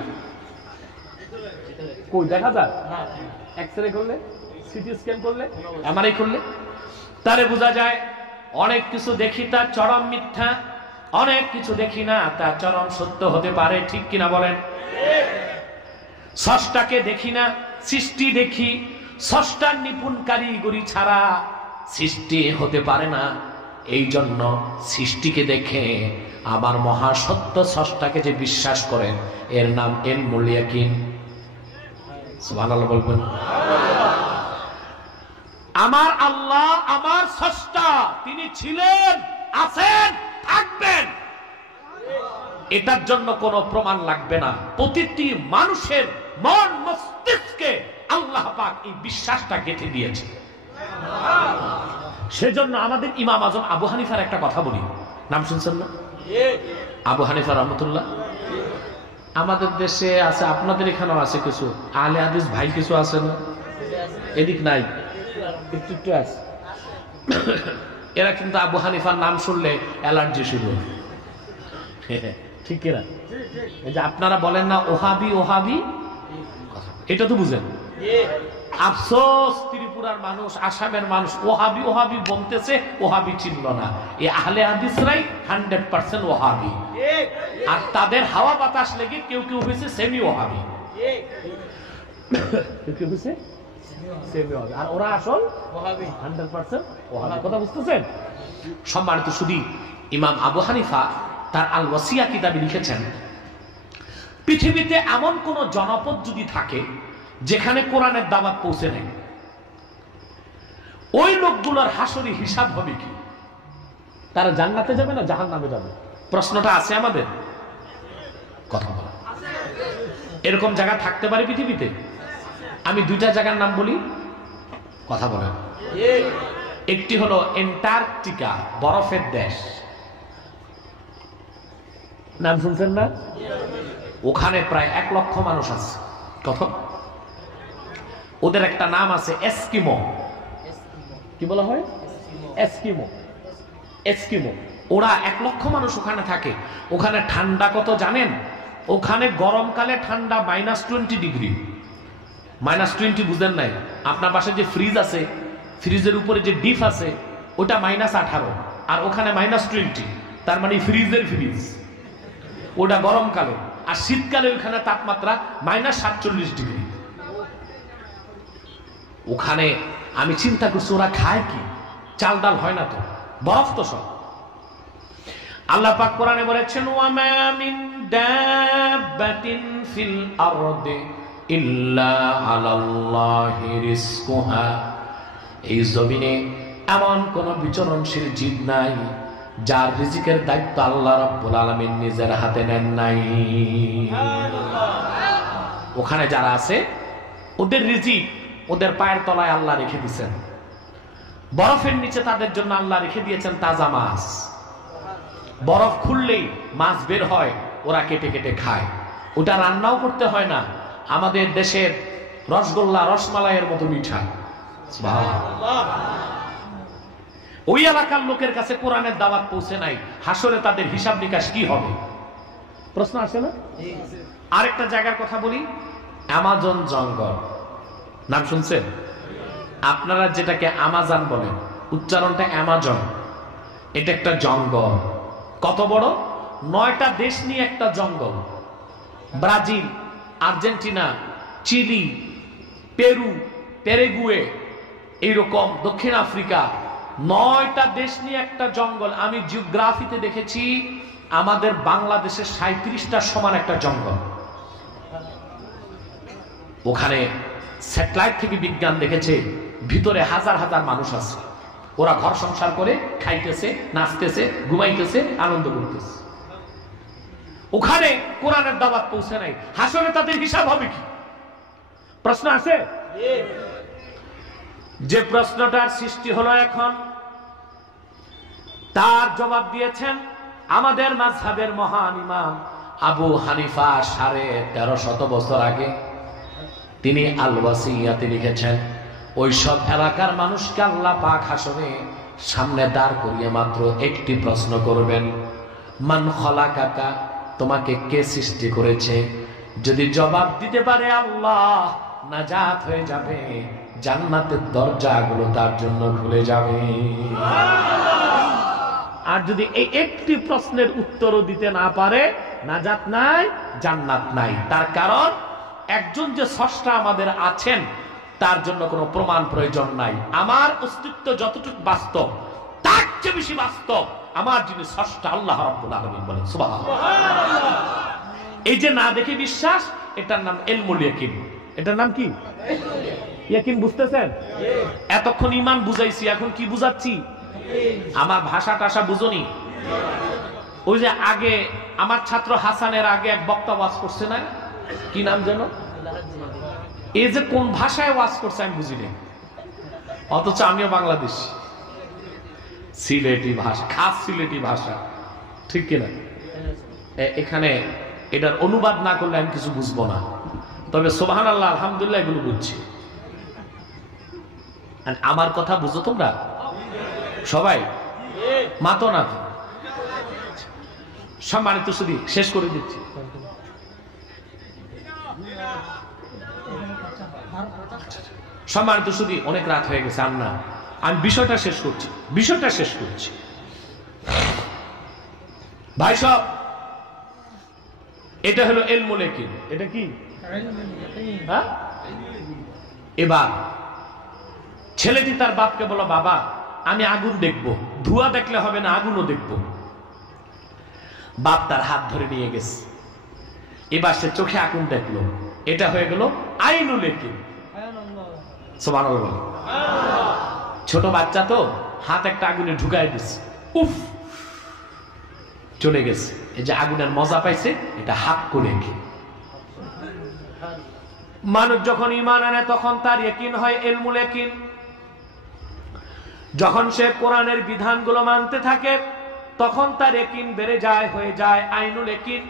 কই দেখা যায়? এক্সরে করলে, সিটি স্ক্যান করলে, এমআরআই করলে তারে বোঝা যায় অনেক কিছু দেখি তার চরম মিথ্যা, অনেক কিছু দেখি না তা চরম সত্য হতে পারে। ঠিক কিনা বলেন? স্রষ্টাকে দেখি না, সৃষ্টি দেখি। স্রষ্টার নিপুণ কারিগরি ছাড়া সৃষ্টি হতে পারে না। এই জন্য সৃষ্টিকে দেখে আমার মহাসত্য স্রষ্টাকে যে বিশ্বাস করেন, এর নাম ইলমুল ইয়াকিন। সুবহানাল্লাহ বলবেন। আমার আল্লাহ, আমার স্রষ্টা, তিনি ছিলেন, আছেন, থাকবেন। এটার জন্য কোনো প্রমাণ লাগবে না। প্রতিটি মানুষের মন মস্তিষ্কে আল্লাহ পাক এই বিশ্বাসটা গেঁথে দিয়েছে। সেজন্য আমাদের ইমাম আজম আবু হানিফার একটা কথা বলি, নাম শুনছেন না? আবু হানিফা রহমতুল্লাহ। আমাদের দেশে আছে, আপনাদের এখানেও আছে কিছু আহলে হাদিস ভাই কিছু আছে না? এদিক নাই, একটু একটু আছে। এরা কিন্তু আবু হানিফার নাম শুনলে অ্যালার্জি শুরু হয়। ঠিক কিনা? এই যে আপনারা বলেন না ওহাবি ওহাবি, এটা তো বুঝেন। আফসোস ত্রিপুরার মানুষ, আসামের মানুষ ওহাবি ওহাবি বলতেছে, ওহাবি চিনল না। এই আহলে হাদিসরাই 100% ওহাবি। আর তাদের হাওয়া বাতাস লেগে কেউ কেউ হয়েছে সেমি ওহাবি, কেউ হয়েছে সেমি ওহাবি, আর ওরা আসল ওহাবি 100% ওহাবি। কথা বুঝতেছেন? সম্মানিত শুধু ইমাম আবু হানিফা তার আল ওয়াসিয়া কিতাবে লিখেছেন, পৃথিবীতে এমন কোন জনপদ যদি থাকে যেখানে কোরআনের দাওয়াত পৌঁছে নেই, ওই লোকগুলোর হাসরি হিসাব হবে কি? তারা জান্নাতে যাবে না জাহান্নামে যাবে? প্রশ্নটা আছে আমাদের। কথা বলা এরকম জায়গা থাকতে পারে পৃথিবীতে? আমি দুইটা জায়গার নাম বলি, কথা বলেন। একটি হলো অ্যান্টার্কটিকা, বরফের দেশ, নাম শুনছেন না? ওখানে প্রায় 1 লক্ষ মানুষ আছে। কত? ওদের একটা নাম আছে এস্কিমো। কি বলা হয়? এস্কিমো। এস্কিমো। ওরা 1 লক্ষ মানুষ ওখানে থাকে। ওখানে ঠান্ডা কত জানেন? ওখানে গরমকালে ঠান্ডা -20 ডিগ্রি। -20 বুঝেন নাই? আপনার পাশে যে ফ্রিজ আছে, ফ্রিজের উপরে যে ডিপ আছে, ওটা -18, আর ওখানে -20। তার মানে ফ্রিজের ফ্রিজ ওটা গরমকালে, আর শীতকালে ওখানে তাপমাত্রা -47 ডিগ্রি। ওখানে আমি চিন্তা করছি ওরা খায় কি? চাল ডাল হয় না তো, বরফ তো সব। আল্লাহ পাক কোরআনে বলেছেন, ওয়ামা মিন দাব্বাতিন ফিল আরদি ইল্লা আলাল্লাহি রিজকুহা। এই জমিনে এমন কোন বিচরণশীল জীব নাই যার রিজিকের দায়িত্ব আল্লাহ রাব্বুল আলামিন নিজের হাতে নেন নাই। ওখানে যারা আছে ওদের রিজিক ওদের পায়ের তলায় আল্লাহ রেখে দিয়েছেন। বরফের নিচে তাদের জন্য আল্লাহ রেখে দিয়েছেন তাজা মাছ। বরফ খুললেই মাছ বের হয়, ওরা কেটে কেটে খায়। ওটা রান্নাও করতে হয় না। আমাদের দেশের রসগোল্লা রসমালাইয়ের মতো মিঠা। ওই এলাকার লোকের কাছে কোরআনের দাওয়াত পৌঁছে নাই, হাসরে তাদের হিসাব নিকাশ কি হবে? প্রশ্ন আসে না? আরেকটা জায়গার কথা বলি, অ্যামাজন জঙ্গল, নাম শুনছেন? আপনারা যেটাকে আমাজন বলেন, উচ্চারণটা অ্যামাজন। এটা একটা জঙ্গল। কত বড়? 9টা দেশ নিয়ে একটা জঙ্গল। Brazil, Argentina, Chile, Peru, Paraguay, এইরকম দক্ষিণ আফ্রিকা, 9টা দেশ নিয়ে একটা জঙ্গল। আমি জিওগ্রাফিতে দেখেছি আমাদের বাংলাদেশের 37টা সমান একটা জঙ্গল। ওখানে স্যাটেলাইট থেকে বিজ্ঞান দেখেছে ভিতরে হাজার হাজার মানুষ আছে। ওরা ঘর সংসার করে খাইতেছে, নাচতেছে, ঘুমাইতেছে, আনন্দ করতেছে। ওখানে কোরআনের দাওয়াত পৌঁছে নাই, হাসরে তাদের হিসাব হবে কি? প্রশ্ন আছে? যে প্রশ্নটার সৃষ্টি হলো এখন, তার জবাব দিয়েছেন আমাদের মাযহাবের মহান ইমাম আবু হানিফা 1350 বছর আগে। তিনি আল ওয়াসিয়াতে লিখেছেন, ওই সব এলাকার মানুষকে আল্লাহ পাক হাসরে সামনে দাঁড় করিয়ে মাত্র একটি প্রশ্ন করবেন, মান খলাকাকা, তোমাকে কে সৃষ্টি করেছে? যদি জবাব দিতে পারে আল্লাহ, নাজাত হয়ে যাবে, জান্নাতের দরজাগুলো তার জন্য খুলে যাবে। আর যদি এই একটি প্রশ্নের উত্তরও দিতে না পারে, নাজাত নাই, জান্নাত নাই। তার কারণ একজন যে স্রষ্টা আমাদের আছেন তার জন্য কোনো প্রমাণ প্রয়োজন নাই। আমার অস্তিত্ব যতটুকু বাস্তব, তার চেয়ে বেশি বাস্তব আমার যিনি স্রষ্টা আল্লাহ রাব্বুল আলামিন। বলেন সুবহানাল্লাহ। এই যে না দেখে বিশ্বাস, এটার নাম ইলমুল ইয়াকিন। এটার নাম কি? ইয়াকিন। বুঝতেছেন? এতক্ষণ ঈমান বুঝাইছি, এখন কি বুঝাচ্ছি? আমার ভাষা টাষা বুঝুনি? ওই যে আগে আমার ছাত্র হাসানের আগে এক বক্তা ওয়াজ করছে না, কি নাম যেন? এই যে কোন ভাষায় ওয়াজ করছে আমি বুঝি না, অথচ আমিও বাংলাদেশী। সিলেটি ভাষা, খাস সিলেটি ভাষা, ঠিক কিনা? এখানে এটার অনুবাদ না করলে আমি কিছু বুঝবো না, তবে সুবহানাল্লাহ আলহামদুলিল্লাহ এগুলো বুঝছি। আমার কথা বুঝো তোমরা সবাই? মাতো না তো? সম্মানিত শুধু শেষ করে দিচ্ছি। সম্মানিত শুধু অনেক রাত হয়ে গেছে, আর না, আমি বিষয়টা শেষ করছি। ভাই সব, এটা হলো ইলমুল ইয়াকিন। এটা কি? হ্যাঁ? এবার ছেলেটি তার বাপকে বলো, বাবা আমি আগুন দেখব, ধোঁয়া দেখলে হবে না, আগুনও দেখব। বাপ তার হাত ধরে নিয়ে গেছে, এবার সে চোখে আগুন দেখলো, এটা হয়ে গেল আইনুল ইয়াকিন। সুবহানাল্লাহ। ছোট বাচ্চা তো হাত একটা আগুনে ঢুকাই দিচ্ছে, উফ চলে গেছে। এই যে আগুনের মজা পাইছে, এটা হাত করে কি। মানুষ যখন ঈমান আনে তখন তার ইয়াকিন হয় ইলমুল ইয়াকিন। যখন সে কোরআনের বিধানগুলো মানতে থাকে তখন তার ইয়াকিন বেড়ে যায়, হয়ে যায় আইনুল ইয়াকিন।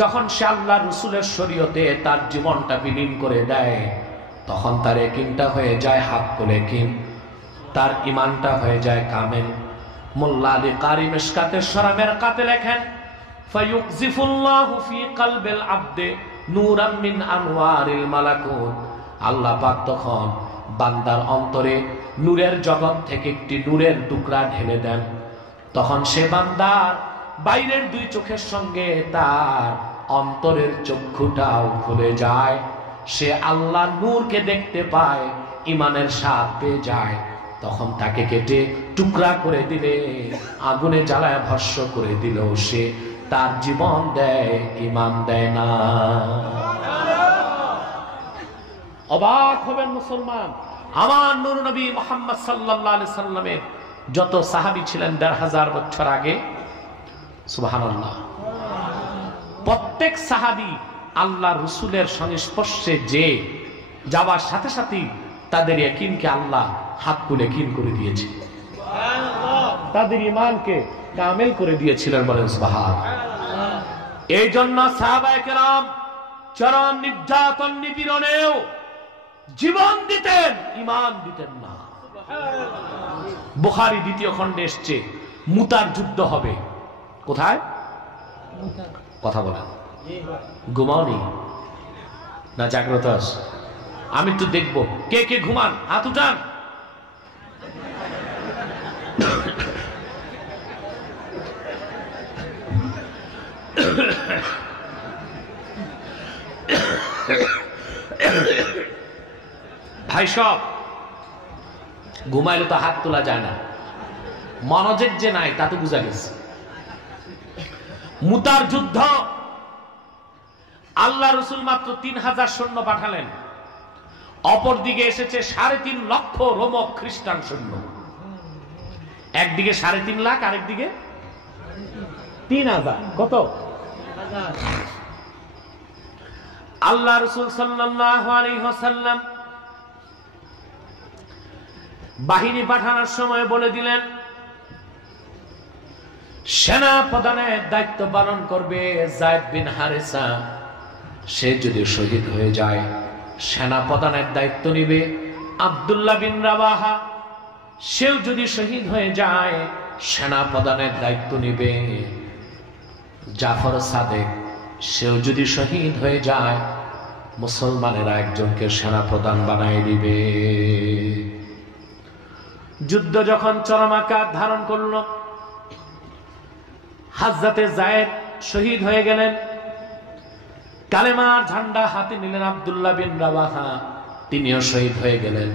যখন সে আল্লাহ রাসূলের শরীয়তে তার জীবনটা বিলীন করে দেয় তখন তার ইয়াকিনটা হয়ে যায় হাক্কুল ইয়াকিন, তার ঈমানটা হয়ে যায় কামেল। মোল্লা আলী কারি মিশকাতের শরামের কাতে লেখেন, ফায়ুকযিফুল্লাহু ফি কলবিল আবদি নূরাম মিন আনওয়ারিল মালাকুত। আল্লাহ পাক তখন বান্দার অন্তরে নূরের জগৎ থেকে একটি নূরের টুকরা ঢেলে দেন। তখন সে বান্দার বাইরের দুই চোখের সঙ্গে তার অন্তরের চক্ষুটাও খুলে যায়, সে আল্লাহর নূরকে দেখতে পায়, ঈমানের স্বাদ পেয়ে যায়। তখন তাকে কেটে টুকরা করে দিলে, আগুনে জ্বালায় ভস্ম করে দিলেও সে তার জীবন দেয়, ঈমান দেয় না। অবাক হবেন মুসলমান, আমার নূর নবী মুহাম্মদ সাল্লাল্লাহু আলাইহি সাল্লামের যত সাহাবী ছিলেন ১৫০০ বছর আগে, সুবহানাল্লাহ, প্রত্যেক সাহাবী আল্লাহ রাসূলের সংস্পর্শে যে যাওয়ার সাথে সাথে তাদের ইয়াকিনকে আল্লাহ হাক্কুল ইয়াকিন করে দিয়েছে, তাদের ঈমানকে কামেল করে দিয়েছিলেন, বলেন সুবহানাল্লাহ। এই জন্য সাহাবায়ে কেরাম চরম নির্যাতন নিপীড়নেও জীবন দিতেন, ঈমান দিতেন না। বুখারী দ্বিতীয় খণ্ডে এসেছে মুতার যুদ্ধ হবে। কোথায়? কথা বলেন, ঘুমাওনি না জাগ্রত আছে? আমি তো দেখবো কে কে ঘুমান, হাত উঠান। ভাই সব ঘুমাইলে তো হাত তোলা যায় না, মনোযোগ যে নাই তা তো বুঝা গেছে। মুতার যুদ্ধ, আল্লাহ রাসূল মাত্র ৩০০০ সৈন্য পাঠালেন, অপর দিকে এসেছে ৩.৫ লক্ষ রোমক খ্রিস্টান সৈন্য। একদিকে ৩.৫ লাখ, আরেকদিকে ৩০০০। কত? আল্লাহ রাসূল সাল্লাল্লাহু আলাইহি ওয়াসাল্লাম বাহিনী পাঠানোর সময় বলে দিলেন, সেনা প্রধানের দায়িত্ব পালন করবে যায়েদ বিন হারেসা। সে যদি শহীদ হয়ে যায় সেনা প্রধানের দায়িত্ব নিবে আব্দুল্লাহ বিন রাওয়াহা। সেও যদি শহীদ হয়ে যায় সেনা প্রধানের দায়িত্ব নিবে জাফর সাদেক। সেও যদি শহীদ হয়ে যায় মুসলমানেরা একজনকে সেনা প্রধান বানাই দিবে। যুদ্ধ যখন চরম আকার ধারণ করল, হযরতে যায়েদ শহীদ হয়ে গেলেন। কালেমার ঝান্ডা হাতে নিলেন আব্দুল্লাহ বিন রাওয়াহা, তিনিও শহীদ হয়ে গেলেন।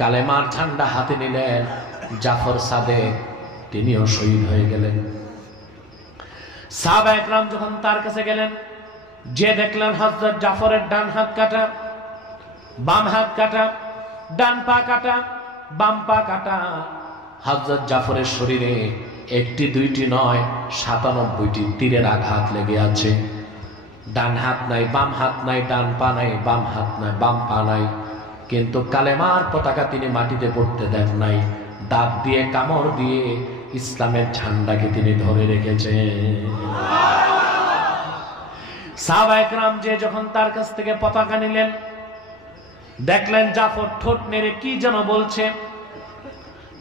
কালেমার ঝান্ডা হাতে নিলেন জাফর সাদেক, তিনিও শহীদ হয়ে গেলেন। সাহাবা একরাম যখন তার কাছে গেলেন, যে দেখলেন হযরত জাফরের ডান হাত কাটা, বাম হাত কাটা, ডান পা কাটা, বাম পা কাটা। হযরত জাফরের শরীরে একটি দুইটি নয় ৯৭টি তীরের আঘাত লেগে আছে। ডান হাত নাই, বাম হাত নাই, ডান পা নাই, বাম হাত নাই, বাম পা নাই, কিন্তু কালেমার পতাকা তিনি মাটিতে পড়তে দেন নাই। দাঁত দিয়ে কামড় দিয়ে ইসলামের ঝান্ডাকে তিনি ধরে রেখেছেন। সাহাবায়ে কেরাম যে যখন তার কাছ থেকে পতাকা নিলেন, দেখলেন জাফর ঠোঁট নেড়ে কি যেন বলছে।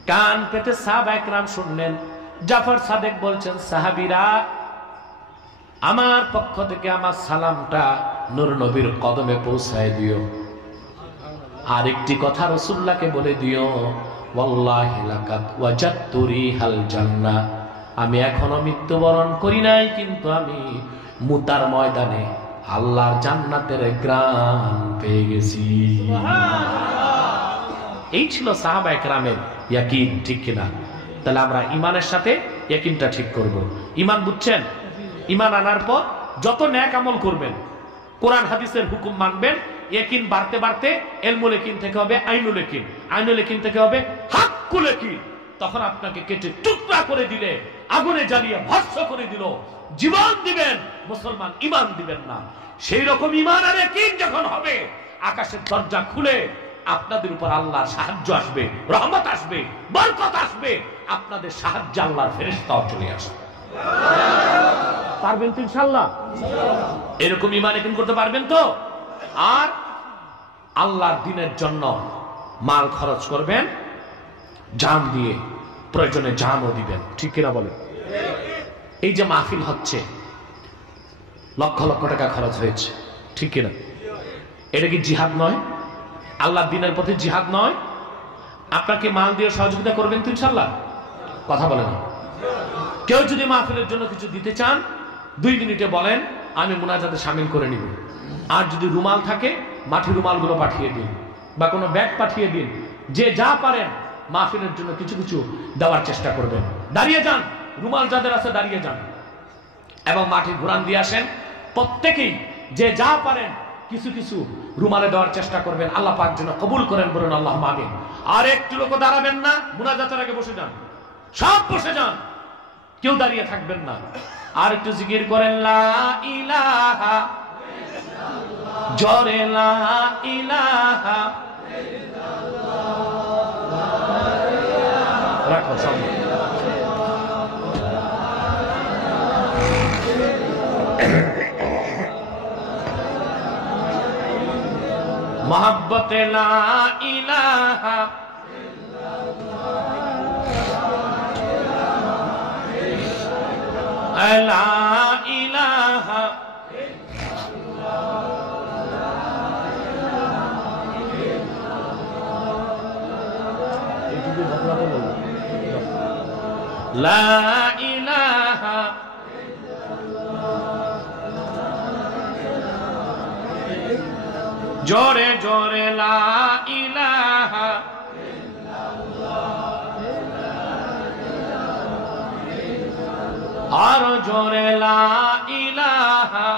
কান পেতে সাহাবায়ে কেরাম শুনলেন। জাফর সাদেক বলছেন, সাহাবীরা, আমার পক্ষ থেকে আমার সালামটা নূর নবীর কদমে পৌঁছায় দিও। আর একটি কথা রাসূলুল্লাহকে বলে দিও, ওয়াল্লাহি লাকাদ ওয়াজাদতু রিহাল জান্নাহ। আমি এখনো মৃত্যুবরণ করি নাই, কিন্তু আমি মুতার ময়দানে আল্লাহর জান্নাতের ঘ্রাণ পেয়ে গেছি। এই ছিল সাহাবায়ে কেরামের ইয়াকিন, ঠিক কিনা? তাহলে আমরা ঈমানের সাথে ইয়াকিনটা ঠিক করব। ঈমান বুঝছেন? ঈমান আনার পর যত ন্যাক আমল করবেন, কোরআন হাদিসের হুকুম মানবেন, ইয়াকিন বাড়তে বাড়তে ইলমুল ইয়াকিন থেকে হবে আইনুল ইয়াকিন, আইনুল ইয়াকিন থেকে হবে হাক্কুল ইয়াকিন। তখন আপনাকে কেটে টুকরা করে দিলে, আগুনে জ্বালিয়ে ভস্ম করে দিল, জীবন দিবেন, মুসলমান ঈমান দিবেন না। সেই রকম ঈমান আর ইয়াকিন যখন হবে, আকাশের দরজা খুলে আপনাদের উপর আল্লাহর সাহায্য আসবে, রহমত আসবে, বরকত আসবে, আপনাদের সাহায্য আল্লাহর ফেরেশতাও চলে আসবে। পারবেন তো ইনশাআল্লাহ? এরকম ঈমান ইয়াকিন করতে পারবেন তো? আর আল্লাহর দ্বীনের জন্য মাল খরচ করবেন, জান দিয়ে, প্রয়োজনে জানও দিবেন, ঠিক কিনা বলেন? এই যে মাহফিল হচ্ছে, লক্ষ লক্ষ টাকা খরচ হয়েছে, ঠিক কিনা? এটা কি জিহাদ নয়? আল্লাহর দ্বীনের পথে জিহাদ নয়? আপনাকে মাল দিয়ে সহযোগিতা করবেন তো ইনশাআল্লাহ? কথা বলেন না। কেউ যদি মাহফিলের জন্য কিছু দিতে চান, 2 মিনিটে বলেন, আমি মুনাজাতে শামিল করে নিব। আর যদি রুমাল থাকে, মাটির রুমালগুলো পাঠিয়ে দিন, বা কোনো ব্যাগ পাঠিয়ে দিন। যে যা পারেন মাহফিলের জন্য কিছু কিছু দেওয়ার চেষ্টা করবেন। দাঁড়িয়ে যান, রুমাল যাদের আছে দাঁড়িয়ে যান, এবং মাটির ঘুরান দিয়ে আসেন। প্রত্যেকেই যে যা পারেন কিছু কিছু রুমালে দেওয়ার চেষ্টা করবেন। আল্লাহ পাক যেন কবুল করেন, বলুন আল্লাহুম্মা আমিন। আর একটু লোক দাঁড়াবেন না, মুনাজাতের আগে বসে যান, সব বসে যান, কেউ দাঁড়িয়ে থাকবেন না। আর একটু জিকির করেন, লা ইলাহা ইল্লাল্লাহ, জোরে লা ইলাহা ইল্লাল্লাহ, রাখো সব। मोहब्बत ला इलाहा ला इलाहा ला इलाहा जोरे जोरे ला इलाहा और जोरे ला इलाहा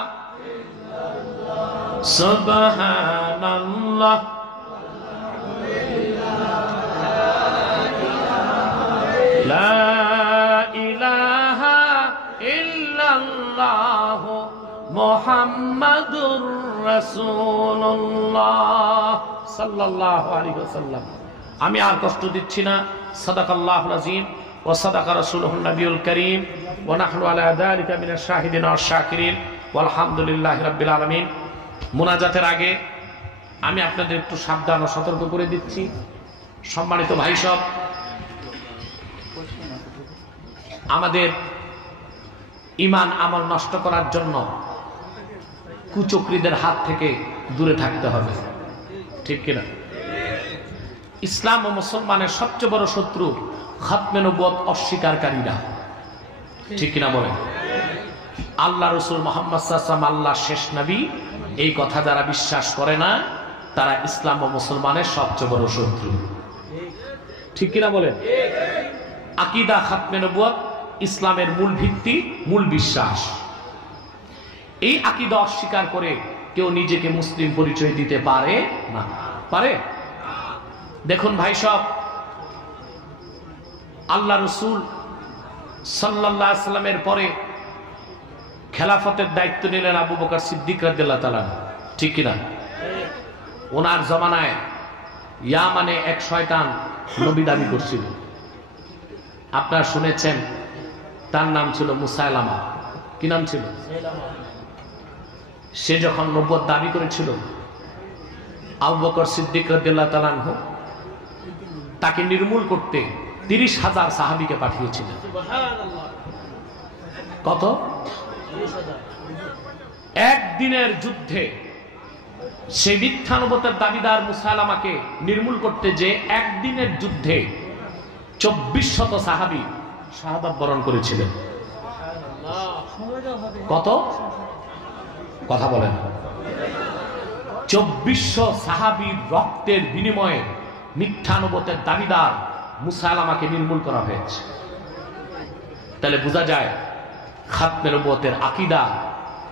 सुबहानल्लाह ला इलाहा इल्लल्लाह मुहम्मदुर রাসূলুল্লাহ সাল্লাল্লাহু আলাইহি ওয়াসাল্লাম। আমি আর কষ্ট দিচ্ছি না। সাদাকাল্লাহুল আযীম ওয়া সাদাকা রাসূলুহুন নবিয়ুল কারীম ওয়া নাহনু আলা যালিকা মিনাশ শাহিদিন ওয়াশ শাকিরিন ওয়ালহামদুলিল্লাহি রাব্বিল আলামিন। মুনাজাতের আগে আমি আপনাদের একটু সাবধান ও সতর্ক করে দিচ্ছি। সম্মানিত ভাই সব, আমাদের ঈমান আমল নষ্ট করার জন্য কুচক্রীদের হাত থেকে দূরে থাকতে হবে, ঠিক কিনা? ইসলাম ও মুসলমানের সবচেয়ে বড় শত্রু খাতমে নবুয়ত অস্বীকারীরা, ঠিক কিনা বলেন? আল্লাহ রাসূল মুহাম্মদ সাল্লাল্লাহু আলাইহি ওয়াসাল্লাম আল্লাহর শেষ নবী, এই কথা যারা বিশ্বাস করে না তারা ইসলাম ও মুসলমানের সবচেয়ে বড় শত্রু, ঠিক কিনা বলেন? আকীদা খাতমে নবুয়ত ইসলামের মূল ভিত্তি, মূল বিশ্বাস। এই আকীদা অস্বীকার করে কেউ নিজেকে মুসলিম পরিচয় দিতে পারে না। পারে? দেখুন ভাই সব, আল্লাহ রাসূল সাল্লাল্লাহু আলাইহি ওয়াসাল্লামের পরে খেলাফতের দায়িত্ব নিলেন আবু বকর সিদ্দিক রাদিয়াল্লাহু তাআলা, ঠিক কিনা? ওনার জমানায় ইয়ামানে এক শয়তান নবী দাবি করছিল। আপনারা শুনেছেন, তার নাম ছিল মুসাইলামা। কি নাম ছিল? সে যখন নবুয়ত দাবি করেছিল, আবু বকর সিদ্দিক রাদিয়াল্লাহু তাআলা আনহু তাকে নির্মূল করতে 30,000 সাহাবীকে পাঠিয়েছিলেন। কত? একদিনের যুদ্ধে সেই মিথ্যা নবুয়তের দাবিদার মুসাইলামাকে নির্মূল করতে যে একদিনের যুদ্ধে 2400 সাহাবী শাহাদাত বরণ করেছিলেন। কত? কথা বলেন। 2400 সাহাবীর রক্তের বিনিময়ে মিথ্যা নবুয়তের দাবিদার মুসাইলামাকে নির্মূল করা হয়েছে। তাহলে বোঝা যায় খাতমে নবুয়তের আকীদা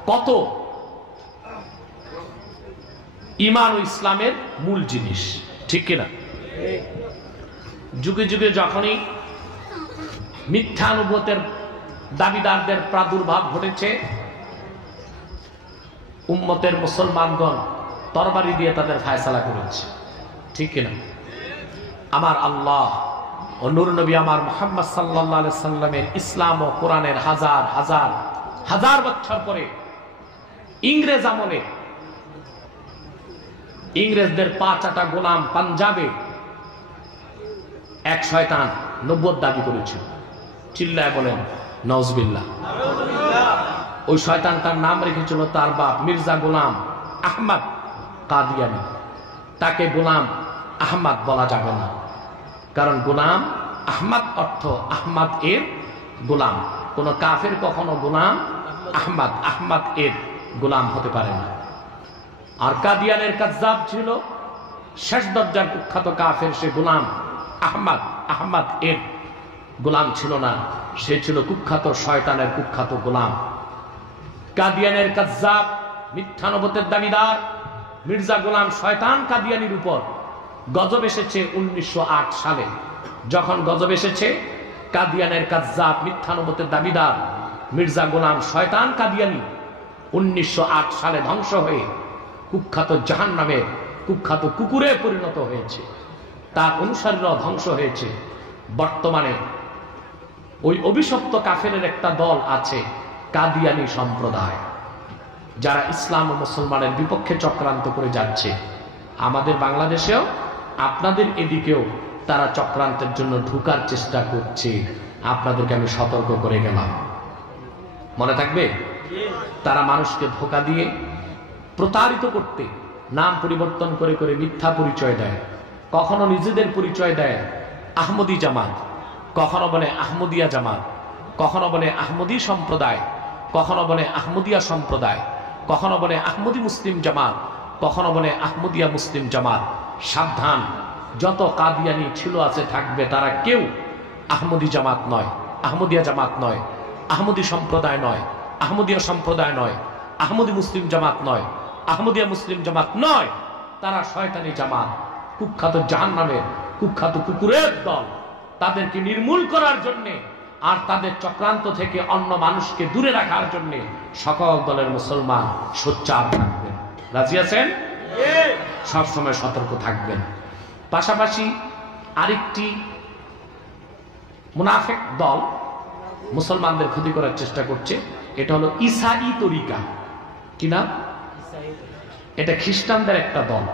কত ঈমান ও ইসলামের মূল জিনিস, ঠিক কিনা? যুগে যুগে যখনই মিথ্যা নবুয়তের দাবিদারদের প্রাদুর্ভাব ঘটেছে, উম্মতের মুসলমানগণ তরবারি দিয়ে তাদের ফায়সালা করেছে, ঠিক কিনা? আমার আল্লাহ ও নূর নবী আমার মুহাম্মদ সাল্লাল্লাহু আলাইহি সাল্লামের ইসলাম ও কোরআনের হাজার হাজার হাজার বছর পরে ইংরেজ আমলে ইংরেজদের পা চাটা গোলাম পাঞ্জাবে এক শয়তান নবুয়ত দাবি করেছিল। চিল্লায় বলেন নাউজুবিল্লাহ। ওই শয়তানটার নাম রেখেছিল তার বাপ মির্জা গোলাম আহমদ কাদিয়ানী। তাকে গোলাম আহমদ বলা যাবে না, কারণ গোলাম আহমদ অর্থ আহমদ এর গোলাম। কোন কাফের কখনো গোলাম আহমদ আহমদ এর গোলাম হতে পারে না। আর কাদিয়ানের কাযযাব ছিল শেষ দরজার কুখ্যাত কাফের, সে গোলাম আহমদ আহমদ এর গোলাম ছিল না, সে ছিল কুখ্যাত শয়তানের কুখ্যাত গোলাম। কাদিয়ানের কাযযাব মিথ্যা নবুয়তের দাবিদার মির্জা গোলাম শয়তান কাদিয়ানির উপর গজব এসেছে 1908 সালে। যখন গজব এসেছে, কাদিয়ানের কাযযাব মিথ্যা নবুয়তের দাবিদার মির্জা গোলাম শয়তান কাদিয়ানি 1908 সালে ধ্বংস হয়ে কুখ্যাত জাহান্নামের কুখ্যাত কুকুরে পরিণত হয়েছে, তার অনুসারীরাও ধ্বংস হয়েছে। বর্তমানে ওই অভিশপ্ত কাফেরের একটা দল আছে কাদিয়ানি সম্প্রদায়, যারা ইসলাম ও মুসলমানের বিপক্ষে চক্রান্ত করে যাচ্ছে। আমাদের বাংলাদেশেও আপনাদের এদিকেও তারা চক্রান্তের জন্য ঢুকার চেষ্টা করছে। আপনাদেরকে আমি সতর্ক করে গেলাম, মনে থাকবে। তারা মানুষকে ধোঁকা দিয়ে প্রতারিত করতে নাম পরিবর্তন করে করে মিথ্যা পরিচয় দেয়। কখনো নিজেদের পরিচয় দেয় আহমদী জামাত, কখনো বলে আহমদিয়া জামাত, কখনো বলে আহমদী সম্প্রদায়, কখনো বলে আহমদিয়া সম্প্রদায়, কখনো বলে আহমদী মুসলিম জামাত, কখনো বলে আহমদিয়া মুসলিম জামাত। সাবধান, যত কাদিয়ানি ছিল আছে থাকবে, তারা কেউ আহমদী জামাত নয়, আহমদিয়া জামাত নয়, আহমদী সম্প্রদায় নয়, আহমদিয়া সম্প্রদায় নয়, আহমদী মুসলিম জামাত নয়, আহমদিয়া মুসলিম জামাত নয়। তারা শয়তানি জামাত, কুখ্যাত জাহান্নামের কুখ্যাত কুকুরের দল। তাদেরকে নির্মূল করার জন্য আর তাদের চক্রান্ত থেকে অন্য মানুষকে দূরে রাখার জন্য সকল দলের মুসলমান সোচ্চার থাকবেন। রাজি আছেন? সবসময় সতর্ক থাকবেন। পাশাপাশি আরেকটি মুনাফিক দল মুসলমানদের ক্ষতি করার চেষ্টা করছে, এটা হলো ঈসাই তরিকা। কি নাম? এটা খ্রিস্টানদের একটা দল।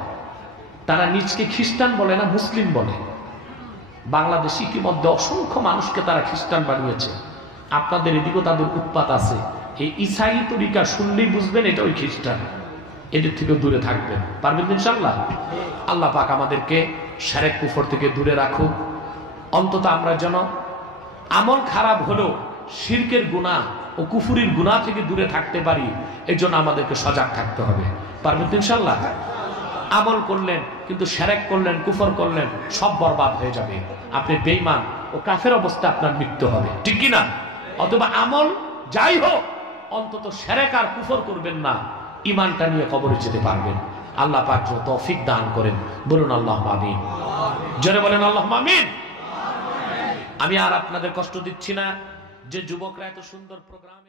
তারা নিজকে খ্রিস্টান বলে না, মুসলিম বলে। বাংলাদেশে ইতিমধ্যে অসংখ্য মানুষকে তারা খ্রিস্টান বানিয়েছে। আপনাদের এদিকেও তাদের উৎপাত আছে। এই ঈসাই তরিকা শুনলেই বুঝবেন এটা ওই খ্রিস্টান। এদের থেকে দূরে থাকবেন, পারবেন ইনশাআল্লাহ। আল্লাহ পাক আমাদেরকে শিরক কুফর থেকে দূরে রাখুক। অন্তত আমরা যেন আমল খারাপ হলেও শিরকের গুনাহ ও কুফুরির গুনাহ থেকে দূরে থাকতে পারি, এজন্য আমাদেরকে সজাগ থাকতে হবে। পারবেন ইনশাআল্লাহ। আমল করলেন কিন্তু শিরক করলেন, কুফর করলেন, সব বরবাদ হয়ে যাবে। আপনি বেঈমান ও কাফের অবস্থায় আপনার মৃত্যু হবে, ঠিক কি না? অথবা আমল যাই হোক, অন্তত শিরক আর কুফর করবেন না, ঈমানটা নিয়ে কবরে যেতে পারবেন। আল্লাহ পাক তৌফিক দান করেন। বলুন আল্লাহুম্মা আমিন। জোরে বলেন আল্লাহুম্মা আমিন। আমি আর আপনাদের কষ্ট দিচ্ছি না। যে যুবকরা এত সুন্দর প্রোগ্রামে